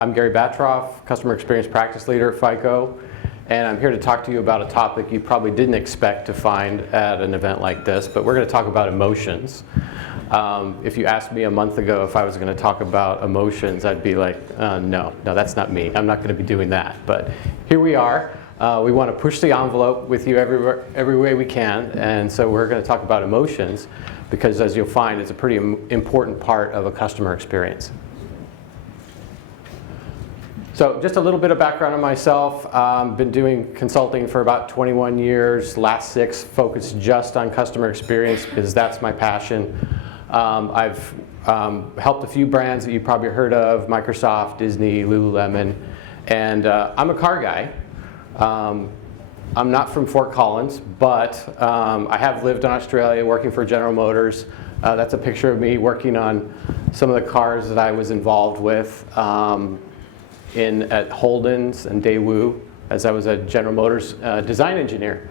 I'm Gary Batroff, Customer Experience Practice Leader at FICO, and I'm here to talk to you about a topic you probably didn't expect to find at an event like this, but we're going to talk about emotions. If you asked me a month ago if I was going to talk about emotions, I'd be like, no, that's not me. I'm not going to be doing that. But here we are. We want to push the envelope with you every way we can, and so we're going to talk about emotions because, as you'll find, it's a pretty important part of a customer experience. So just a little bit of background on myself. Been doing consulting for about 21 years. Last 6 focused just on customer experience because that's my passion. I've helped a few brands that you probably heard of, Microsoft, Disney, Lululemon, and I'm a car guy. I'm not from Fort Collins, but I have lived in Australia working for General Motors. That's a picture of me working on some of the cars that I was involved with. At Holden's and Daewoo, as I was a General Motors design engineer.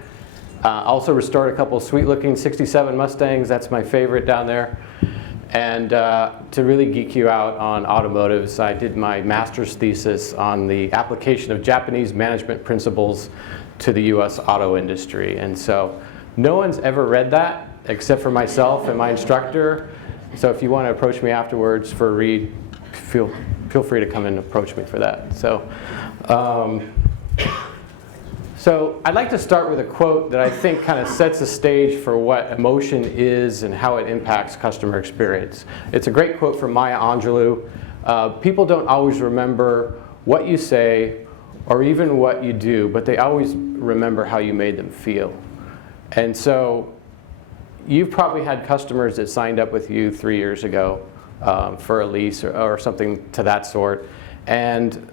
Also restored a couple sweet-looking '67 Mustangs. That's my favorite down there. And to really geek you out on automotives, I did my master's thesis on the application of Japanese management principles to the U.S. auto industry. And so no one's ever read that except for myself and my instructor. So if you want to approach me afterwards for a read, feel free to come and approach me for that. So I'd like to start with a quote that I think kind of sets the stage for what emotion is and how it impacts customer experience. It's a great quote from Maya Angelou. People don't always remember what you say or even what you do, but they always remember how you made them feel. And so you've probably had customers that signed up with you 3 years ago for a lease or something to that sort, and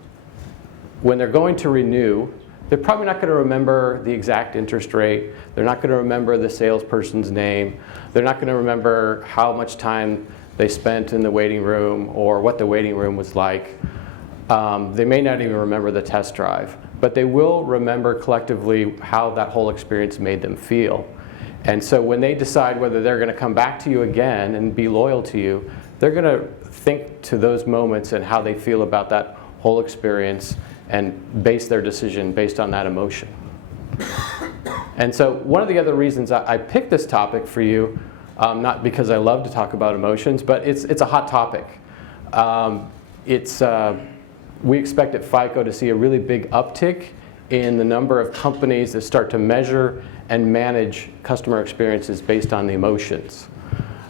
when they're going to renew, they're probably not going to remember the exact interest rate. They're not going to remember the salesperson's name. They're not going to remember how much time they spent in the waiting room or what the waiting room was like. They may not even remember the test drive, but they will remember collectively how that whole experience made them feel. And so when they decide whether they're going to come back to you again and be loyal to you, they're going to think to those moments and how they feel about that whole experience and base their decision based on that emotion. And so one of the other reasons I picked this topic for you, not because I love to talk about emotions, but it's a hot topic. We expect at FICO to see a really big uptick in the number of companies that start to measure and manage customer experiences based on the emotions.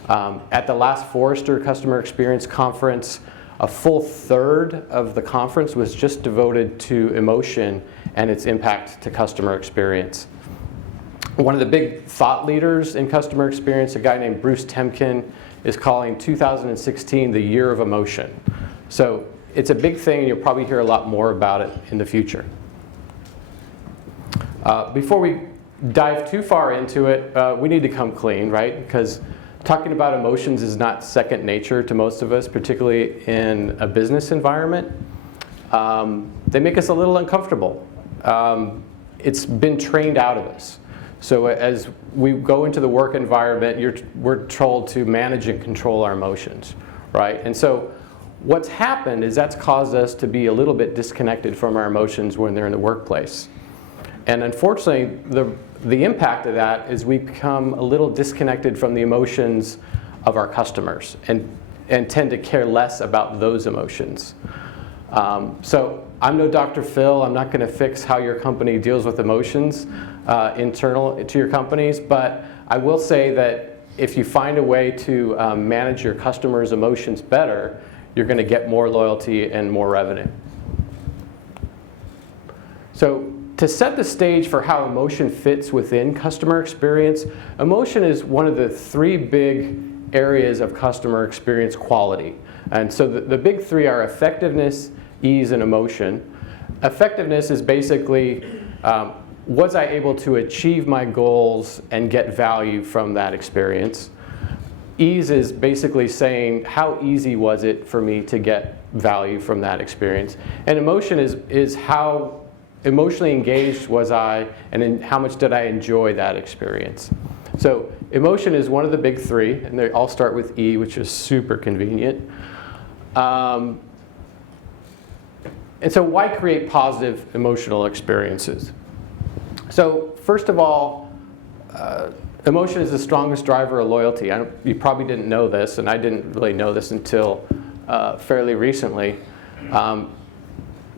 At the last Forrester Customer Experience Conference, a full third of the conference was just devoted to emotion and its impact to customer experience. One of the big thought leaders in customer experience, a guy named Bruce Temkin, is calling 2016 the year of emotion. So it's a big thing, and you'll probably hear a lot more about it in the future. Before we dive too far into it, we need to come clean, right? Because talking about emotions is not second nature to most of us, particularly in a business environment. They make us a little uncomfortable. It's been trained out of us. So as we go into the work environment, we're told to manage and control our emotions, right? And so what's happened is that's caused us to be a little bit disconnected from our emotions when they're in the workplace. And unfortunately, the impact of that is we become a little disconnected from the emotions of our customers and tend to care less about those emotions. So I'm no Dr. Phil. I'm not going to fix how your company deals with emotions internal to your companies, but I will say that if you find a way to manage your customers' emotions better, you're going to get more loyalty and more revenue. So to set the stage for how emotion fits within customer experience, emotion is one of the 3 big areas of customer experience quality. And so the big 3 are effectiveness, ease, and emotion. Effectiveness is basically, was I able to achieve my goals and get value from that experience? Ease is basically saying, how easy was it for me to get value from that experience? And emotion is how emotionally engaged was I, and how much did I enjoy that experience? So emotion is one of the big 3, and they all start with E, which is super convenient. And so why create positive emotional experiences? So first of all, emotion is the strongest driver of loyalty. You probably didn't know this, and I didn't really know this until fairly recently.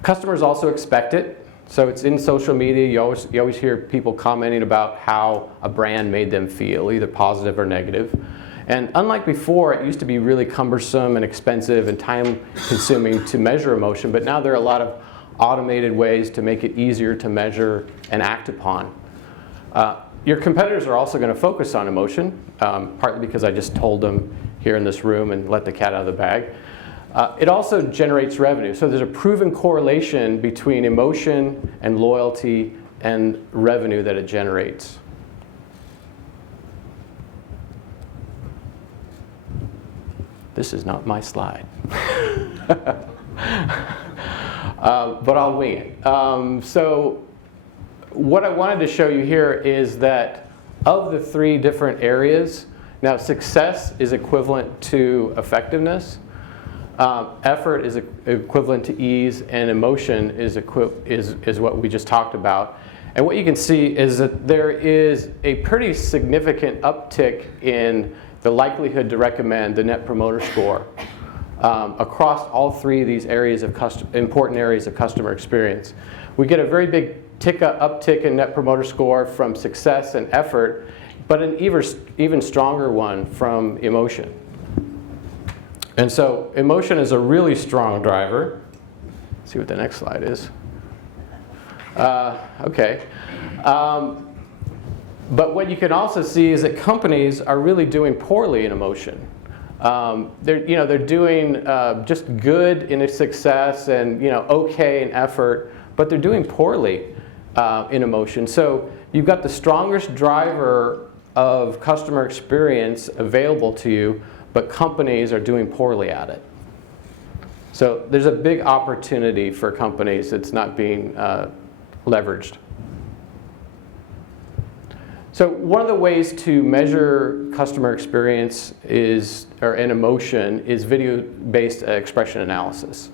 Customers also expect it. So it's in social media. You always hear people commenting about how a brand made them feel, either positive or negative. And unlike before, it used to be really cumbersome and expensive and time-consuming to measure emotion, but now there are a lot of automated ways to make it easier to measure and act upon. Your competitors are also going to focus on emotion, partly because I just told them here in this room and let the cat out of the bag. It also generates revenue. So there's a proven correlation between emotion and loyalty and revenue that it generates. This is not my slide. But I'll wing it. So what I wanted to show you here is that of the three different areas, now success is equivalent to effectiveness, effort is equivalent to ease, and emotion is what we just talked about. And what you can see is that there is a pretty significant uptick in the likelihood to recommend the Net Promoter Score across all three of these areas of important areas of customer experience. We get a very big uptick in Net Promoter Score from success and effort, but an even stronger one from emotion. And so emotion is a really strong driver. Let's see what the next slide is. Okay. But what you can also see is that companies are really doing poorly in emotion. They're doing just good in a success and okay in effort, but they're doing poorly in emotion. So you've got the strongest driver of customer experience available to you, but companies are doing poorly at it. So there's a big opportunity for companies that's not being leveraged. So one of the ways to measure customer experience and emotion is video-based expression analysis.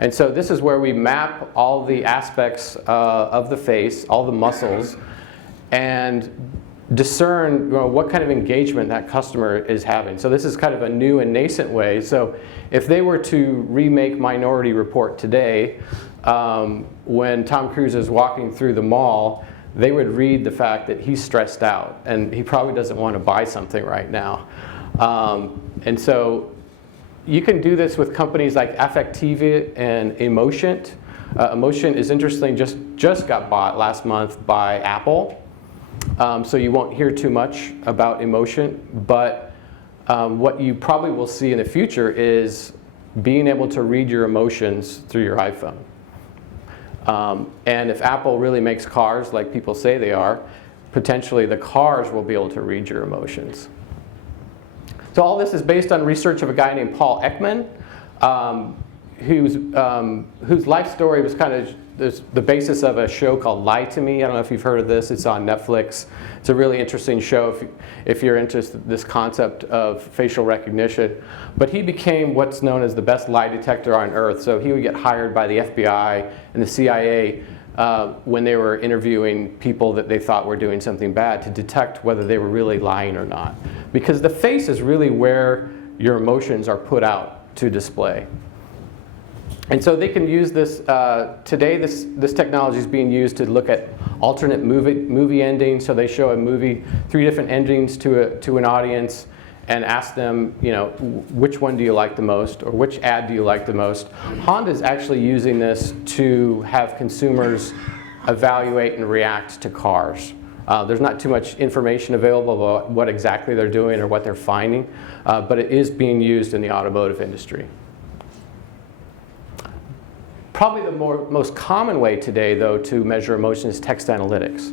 And so this is where we map all the aspects of the face, all the muscles, and discern what kind of engagement that customer is having. So this is kind of a new and nascent way. So if they were to remake Minority Report today, when Tom Cruise is walking through the mall, they would read the fact that he's stressed out and he probably doesn't want to buy something right now. And so you can do this with companies like Affectiva and Emotion. Emotion is interesting, just got bought last month by Apple. So you won't hear too much about emotion, but what you probably will see in the future is being able to read your emotions through your iPhone. And if Apple really makes cars like people say they are, potentially the cars will be able to read your emotions. So all this is based on research of a guy named Paul Ekman, whose life story was kind of the basis of a show called Lie to Me. I don't know if you've heard of this. It's on Netflix. It's a really interesting show if you're interested in this concept of facial recognition. But he became what's known as the best lie detector on earth. So he would get hired by the FBI and the CIA when they were interviewing people that they thought were doing something bad to detect whether they were really lying or not. Because the face is really where your emotions are put out to display. And so they can use this, today this technology is being used to look at alternate movie endings. So they show a movie, 3 different endings to an audience and ask them, which one do you like the most, or which ad do you like the most. Honda is actually using this to have consumers evaluate and react to cars. There's not too much information available about what exactly they're doing or what they're finding, but it is being used in the automotive industry. Probably the most common way today, though, to measure emotion is text analytics.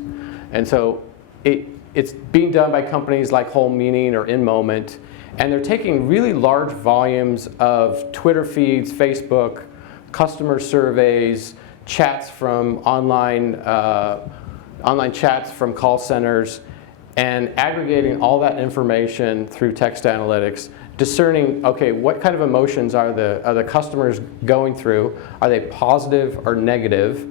And so it's being done by companies like Whole Meaning or InMoment, and they're taking really large volumes of Twitter feeds, Facebook, customer surveys, chats from online chats from call centers, and aggregating all that information through text analytics discerning, okay, what kind of emotions are the customers going through? Are they positive or negative?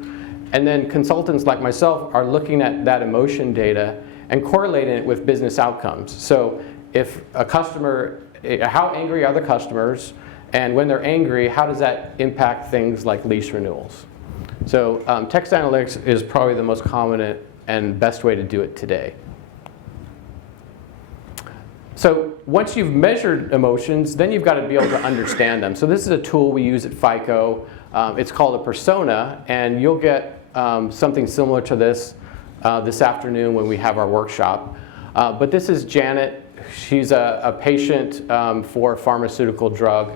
And then consultants like myself are looking at that emotion data and correlating it with business outcomes. So if a customer, how angry are the customers? And when they're angry, how does that impact things like lease renewals? So text analytics is probably the most common and best way to do it today. So once you've measured emotions, then you've got to be able to understand them. So this is a tool we use at FICO. It's called a persona, and you'll get something similar to this this afternoon when we have our workshop. But this is Janet. She's a patient for a pharmaceutical drug.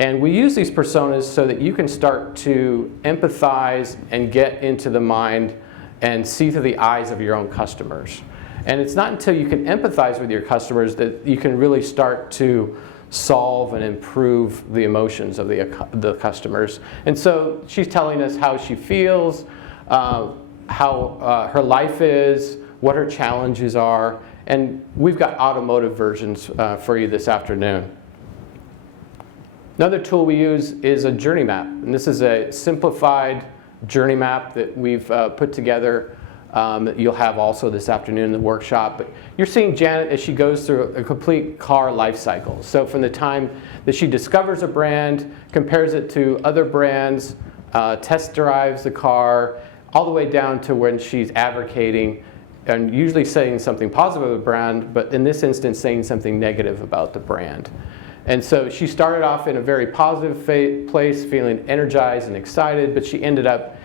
And we use these personas so that you can start to empathize and get into the mind and see through the eyes of your own customers. And it's not until you can empathize with your customers that you can really start to solve and improve the emotions of the customers. And so she's telling us how she feels, how her life is, what her challenges are, and we've got automotive versions for you this afternoon. Another tool we use is a journey map, and this is a simplified journey map that we've put together that you'll have also this afternoon in the workshop. But you're seeing Janet as she goes through a complete car life cycle. So from the time that she discovers a brand, compares it to other brands, test drives the car, all the way down to when she's advocating and usually saying something positive of the brand, but in this instance saying something negative about the brand. And so she started off in a very positive place, feeling energized and excited, but she ended up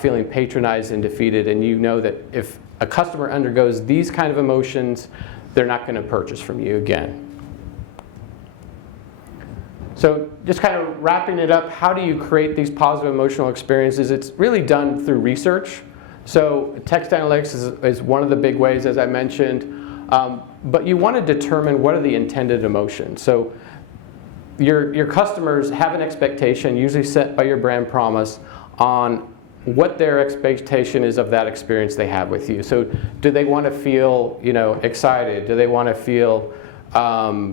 feeling patronized and defeated. And you know that if a customer undergoes these kind of emotions, they're not going to purchase from you again. So just kind of wrapping it up, how do you create these positive emotional experiences? It's really done through research. So text analytics is one of the big ways, as I mentioned. But you want to determine what are the intended emotions. So your customers have an expectation, usually set by your brand promise, on what their expectation is of that experience they have with you. So do they want to feel, excited? Do they want to feel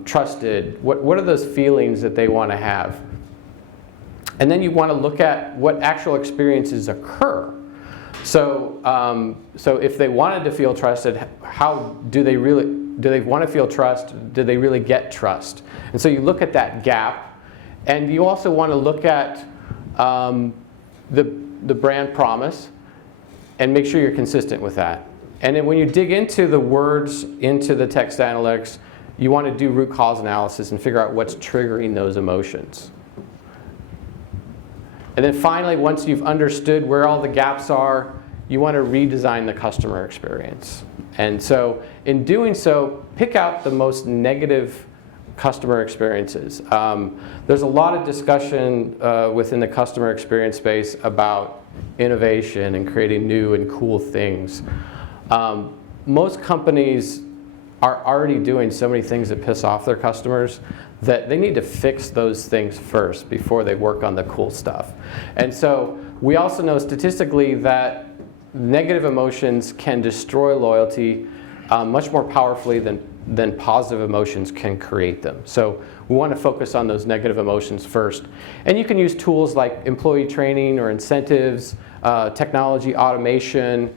trusted? What are those feelings that they want to have? And then you want to look at what actual experiences occur. So, so if they wanted to feel trusted, how do they want to feel trust? Do they really get trust? And so you look at that gap, and you also want to look at the brand promise and make sure you're consistent with that. And then when you dig into the words, into the text analytics, you want to do root cause analysis and figure out what's triggering those emotions. And then finally, once you've understood where all the gaps are, you want to redesign the customer experience. And so in doing so, pick out the most negative customer experiences. There's a lot of discussion within the customer experience space about innovation and creating new and cool things. Most companies are already doing so many things that piss off their customers that they need to fix those things first before they work on the cool stuff. And so we also know statistically that negative emotions can destroy loyalty much more powerfully than positive emotions can create them. So we want to focus on those negative emotions first. And you can use tools like employee training or incentives, technology automation,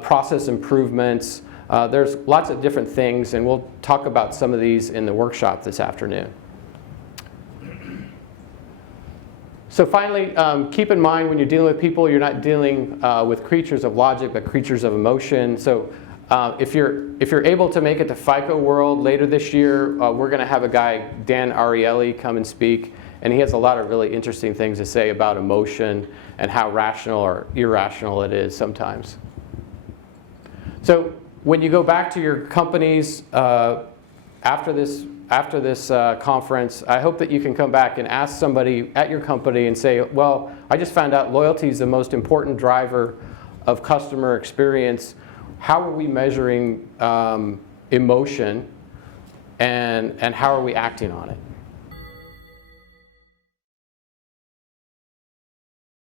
process improvements. There's lots of different things, and we'll talk about some of these in the workshop this afternoon. So finally, keep in mind when you're dealing with people, you're not dealing with creatures of logic, but creatures of emotion. So if you're able to make it to FICO World later this year, we're going to have a guy, Dan Ariely, come and speak. And he has a lot of really interesting things to say about emotion and how rational or irrational it is sometimes. So when you go back to your companies after this conference, I hope that you can come back and ask somebody at your company and say, well, I just found out loyalty is the most important driver of customer experience. How are we measuring emotion and how are we acting on it?